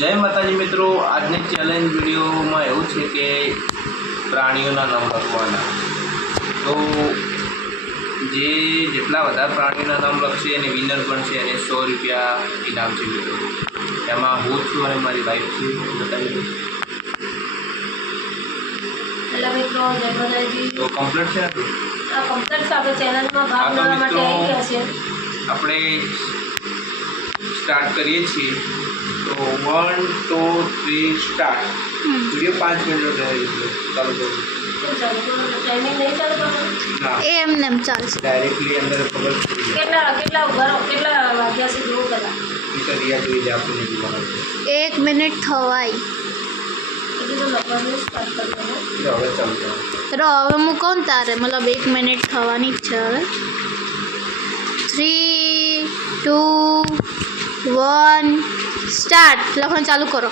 જય માતાજી મિત્રો, આજની ચેલેન્જ વિડીયોમાં એવું છે કે પ્રાણીઓના નામ લખવાના. તો જેટલા વધારે પ્રાણીઓના નામ લખશે એને વિનર બનશે અને 100 રૂપિયા ઇનામ છે મિત્રો. એમાં હું છું અને મારી વાઈફ છે. બતાવી દઉં. હેલો મિત્રો, જય માતાજી. તો કમ્પ્લીટ છે ને? તો આ કમ્પ્લીટ આપણે ચેનલમાં ભાગ લેવા માટે આવી ગયા છે. આપણે સ્ટાર્ટ કરીએ છીએ. તો 1 2 3 સ્ટાર્ટ. વિડીયો 5 મિનિટ રહે છે. ચાલુ કરો. ટાઈમિંગ નહીં ચાલુ કરવાનું? ના, એમને એમ ચાલશે. ડાયરેક્ટલી અંદર ખબર પડી જાય. કેટલા વાગ્યા સુધી જોવું પેલા? ટીચર રિયા જોઈ જાય આપણને જીવવાનું. 1 મિનિટ થવાય. હજી તો લખવાનું સ્ટાર્ટ કરવાનું. એટલે હવે ચાલુ કરો. તો હવે મૂકો ને તારે, મતલબ 1 મિનિટ થવાની જ છે હવે. 3 2 1 સ્ટાર્ટ. લખવાનું ચાલુ કરો.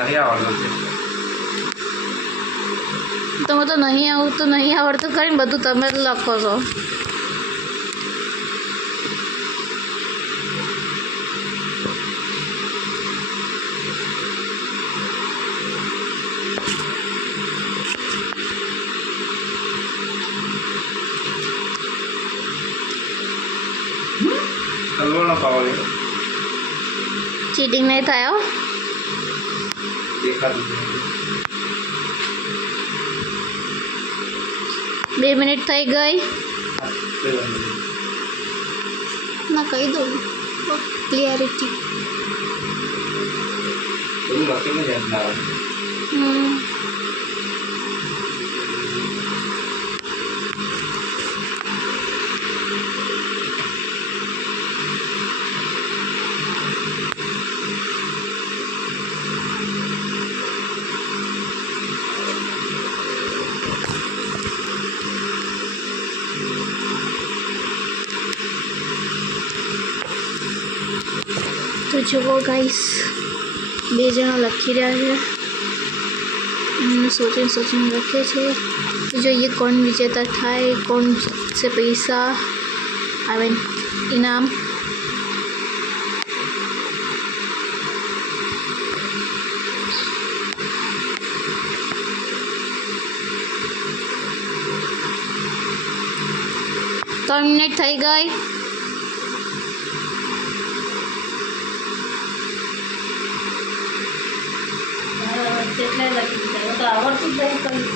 નહીં આવડતું છે. તમે તો નહીં આવડતું કરીને બધું તમે જ લખો છો. હલવાનો પાવડે ચીટિંગ નહીં થાય હો. દેખાતું નથી. 2 મિનિટ થઈ ગઈ. હા, કોઈ વાંધો નહીં. ના કહી દઉં ક્લિયરિટી. બધું લખીને જ ના આવે. તો જુઓ ગાઈસ, 2 જણા લખી રહ્યા છે. એમને સોચીને લખે છે. તો જોઈએ કોણ વિજેતા થાય, કોણ જીતશે પૈસા આવે ઇનામ. તો 3 મિનિટ થઈ ગઈ. એટલે લખી દીધા. તો આવડતું જ નહીં કંઈ.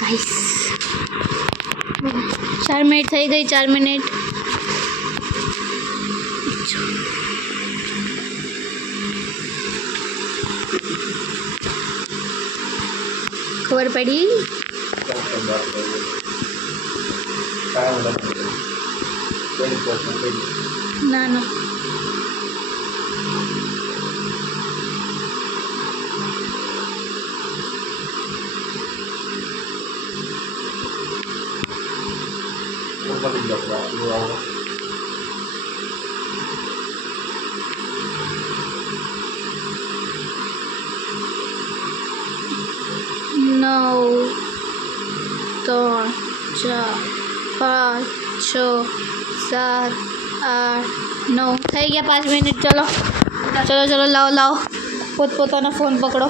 ગાઈસ 4 મિનિટ થઈ ગઈ. 4 મિનિટ. ખબર પડી? ના નવ 3 4 5 6 7 8 9 થઈ ગયા 5 મિનિટ. ચલો ચલો ચલો લાવો લાવો પોતપોતાના ફોન પકડો.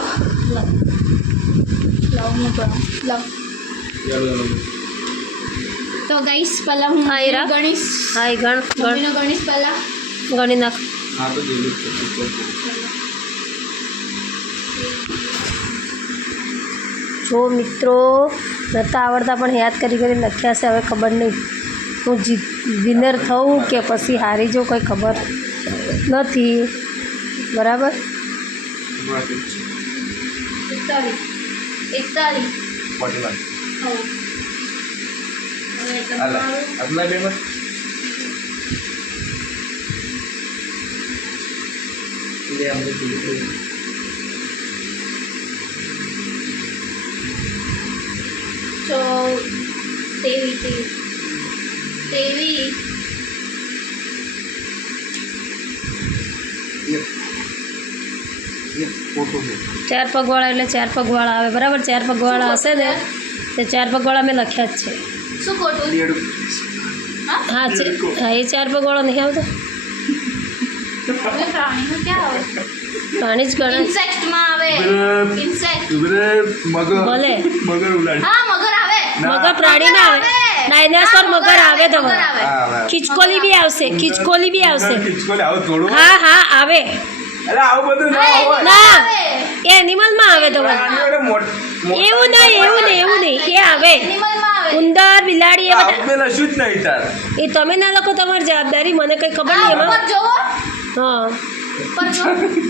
લાવો હું કરો લાવો. તો ગાઈસ પહેલાં હું હા, ઈરા. ગણીશ. હા, એ ગણ મમ્મીનો ગણીશ પહેલાં. ગણી નાખ. હા તો જોઈ લો. જો મિત્રો નહોતા આવડતા પણ યાદ કરી કરી લખ્યા છે. હવે ખબર નહીં હું વિનર થઉં કે પછી હારી જાઉં કંઈ ખબર નથી. બરાબર. 41. 41. હવે અલા અદલા બેમાં લે આપણે જોઈ. તો 23. એક ફોટો છે. 4 પગવાળા એટલે 4 પગવાળા આવે. બરાબર. 4 પગવાળા હશે ને તે 4 પગવાળા મેં લખ્યા જ છે. શું ખોટું? હા હા એ 4 પગવાળો નહીં આવતો. હવે પ્રાણીનું ક્યાં આવે? પ્રાણી જ ગણે. ઇન્સેક્ટમાં આવે. ઇન્સેક્ટ. ભલે મગર ઉલાડ. હા મગર આવે. મગર પ્રાણીમાં આવે. ડાયનાસોર મગર આવે તો મગર આવે. ખિચકોલી બી આવશે. ખિચકોલી બી આવશે. ખિચકોલી આવો થોડું. હા હા આવે. અરે આવું બધું ના હોય. ના એ એનિમલમાં આવે તો પ્રાણીઓને એવું નહીં એ આવે. એનિમલમાં આવે. ઉંદર બિલાડી એ બધા પેલા શું જ નહીં તાર. એ તમે ના લોકો તમારી જવાબદારી. મને કંઈ ખબર હા નહીં ઉપર એમાં. જોવો. હા ઉપર જો.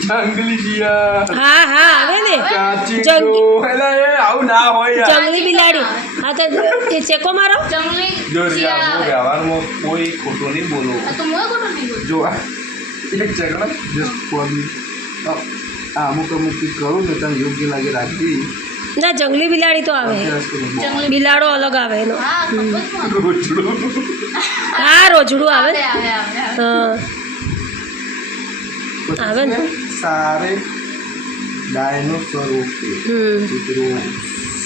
જંગલી જીયા હા હા આવે ને. કાચી જંગ- તો એલા એ આવું ના હોય યાર. જંગલી બિલાડી. હા તો એ ચેકો મારો. જંગલી જો શિયાળ યાર આવે. વ્યવહારમાં કોઈ ખોટું નહીં બોલો. આ તો મોય ખોટું નહીં બોલું. જો આ એક સેકન્ડ જસ્ટ ફોર મી. અમુક કરું ને તને યોગ્ય લાગે રાખવી. ના જંગલી બિલાડી તો આવે. જંગલી બિલાડો અલગ આવે એનો. હા ખબર છે. રોજડું. હા રોજડું આવે ને. આવે. હા આવે ને. સારે ડાયનોસોર ઓકે મિત્રો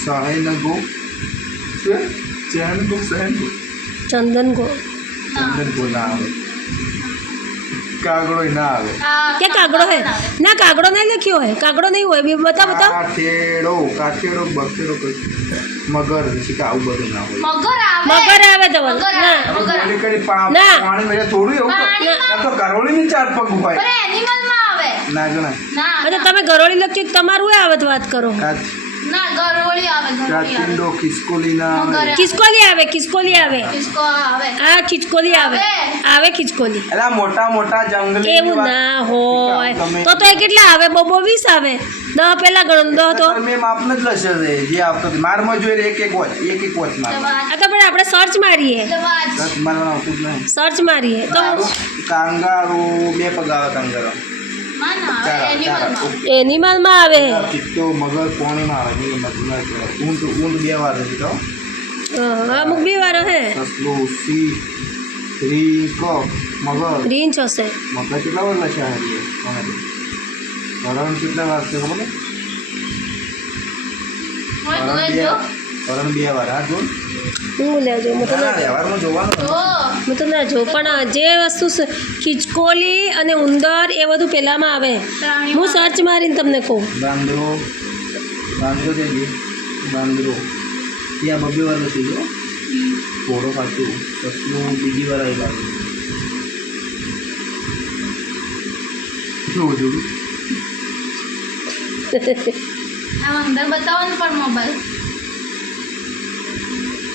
સહેનગો ચેનગો સહેનગો ચંદન ગો ચંદનગો ના આવે. કાગડો ના આવે. કે કાગડો હે ના કાગડો નહીં લખ્યો હોય. કાગડો નહીં હોય. બતાવ બતાવ. કાઠેડો બકેડો મગર છે કે આવું બધું ના હોય. મગર આવે. મગર આવે તો મગર ના આવે. મગર આવે. ના. પાણી મેં થોડું એવું પાણીમાં. તો કરોળી ની 4 પગ હોય અરે એનિમલમાં આવે. ના ગણાય. ના અને તમે ગરોળી લખ્યું તો તમારું એ આવત વાત કરો. ના ગરોળી આવે. ગરોળી આવે. કાચિંડો ખિસકોલી ના આવે. મગર ખિસકોલી આવે. ખિસકોલી આવે. કિસકો આવે. હા ખિચકોલી આવે. આવે ખિચકોલી. અલા મોટા મોટા જંગલી એવું ના હોય તો એ કેટલા આવે? બહુ 20 આવે. 10 પહેલા ગણો 10 તો મેં માપને જ લશે છે જે આવતો હતો. મારમાં જોઈ એક વોચ માર. આ તો પણ આપણે સર્ચ મારીએ. દસ મારવાનું આવતું જ નહીં. સર્ચ મારીએ તો કાંગારો 2 પગ આવે કાંગારો. એનિમલમાં આવે. ચિત્તો મગર પોણીમાં આવે. ઊંટ 2 વાર છે તો અમુક 2 વાર હે. સસલો સી રીંછ મગર રીંછ હશે. મગર કેટલા વાર લખ્યા છે હરણ કેટલા વાર છે ખબર? હરણ 2 વાર. હા જો હું લેજો હું તો ના વ્યવહારમાં જોવાનું. હું તો ના જોઉં પણ જે વસ્તુ ખિચકોલી અને ઉંદર એ બધું પહેલાંમાં આવે. હું સર્ચ મારીને તમને કહું. બાંદરો છે જે બાંદરો ત્યાં 2 વાર લખી દો. ઘોડો ખાતું સસલું બીજી વાર આવી લાગે. જોવું જોવું અંદર બતાવો ને પણ મોબાઈલ.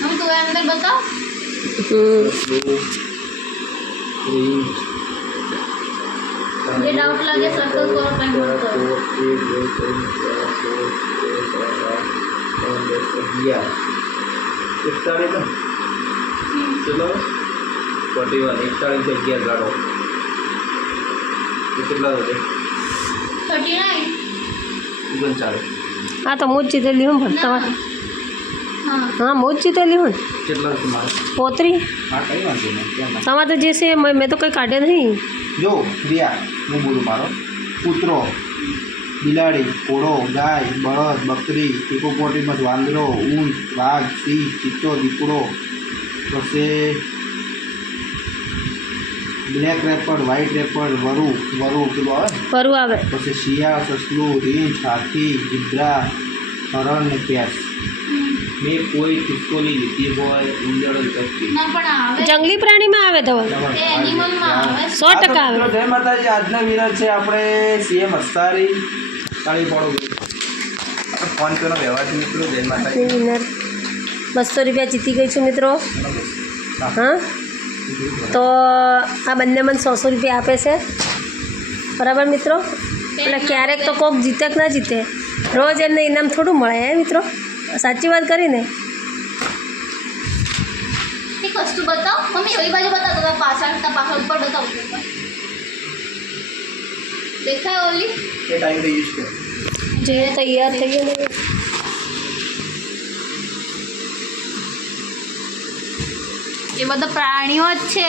હવે તું અંદર બતાવ. જે ડાઉટ લાગે સર્કલ કરો કંઈ બોલ કરો. 41 ગાડો કેટલા વધે? 39. 39. હા તો હું જ જીતેલી હું પણ તમારે. હા હા હું જ જીતેલી હું. કેટલા છે મારે? 35. હા કંઈ વાંધો નહીં. ક્યાં તમારે તો જે છે મેં તો કંઈ કાઢે નહીં. જો પ્રિયા હું બોલું મારો કૂતરો બિલાડી ઘોડો ગાય બળદ બકરી હિપોપોટેમસ વાંદરો ઊંટ વાઘ સિંહ ચિત્તો દીપડો પછી બ્લેક રેપડ, વ્હાઇટ રેપડ, વરુ પેલું આવે ને, ફરું આવે. પછી શિયાળ, સસલું, રીંછ, હાથી, જીબ્રા, હરણ ને ભેંસ. મેં કોઈ ખિસકોલી લીધી હોય, ઉંદર લીધી. ના પણ આવે જંગલી પ્રાણીમાં આવે તો એ એનિમલમાં આવે 100% આવે. જય માતાજી. આજના વિનર છે આપણે સીએમ અસ્તારી તાળી પાડો. ફોન પેનો વ્યવહાર છે મિત્રો. જય માતાજી. વિનર 200 રૂપિયા જીતી ગઈ છું મિત્રો. હા, તો આ બંને મને 100 રૂપિયા આપે છે, બરાબર મિત્રો. એટલે ક્યારેક તો કોક જીતે કે ના જીતે, રોજ એમને ઇનામ થોડું મળે હે મિત્રો. સાચી વાત કરીને. એક વસ્તુ બતાવ મમ્મી, ઓલી બાજુ બતાવ તો પાછળ ઉપર બતાવ. દેખાય ઓલી? એ ટાઈમ થઈ ગયું છે. જે તૈયાર થઈ ગયો ને એ બધા પ્રાણીઓ જ છે.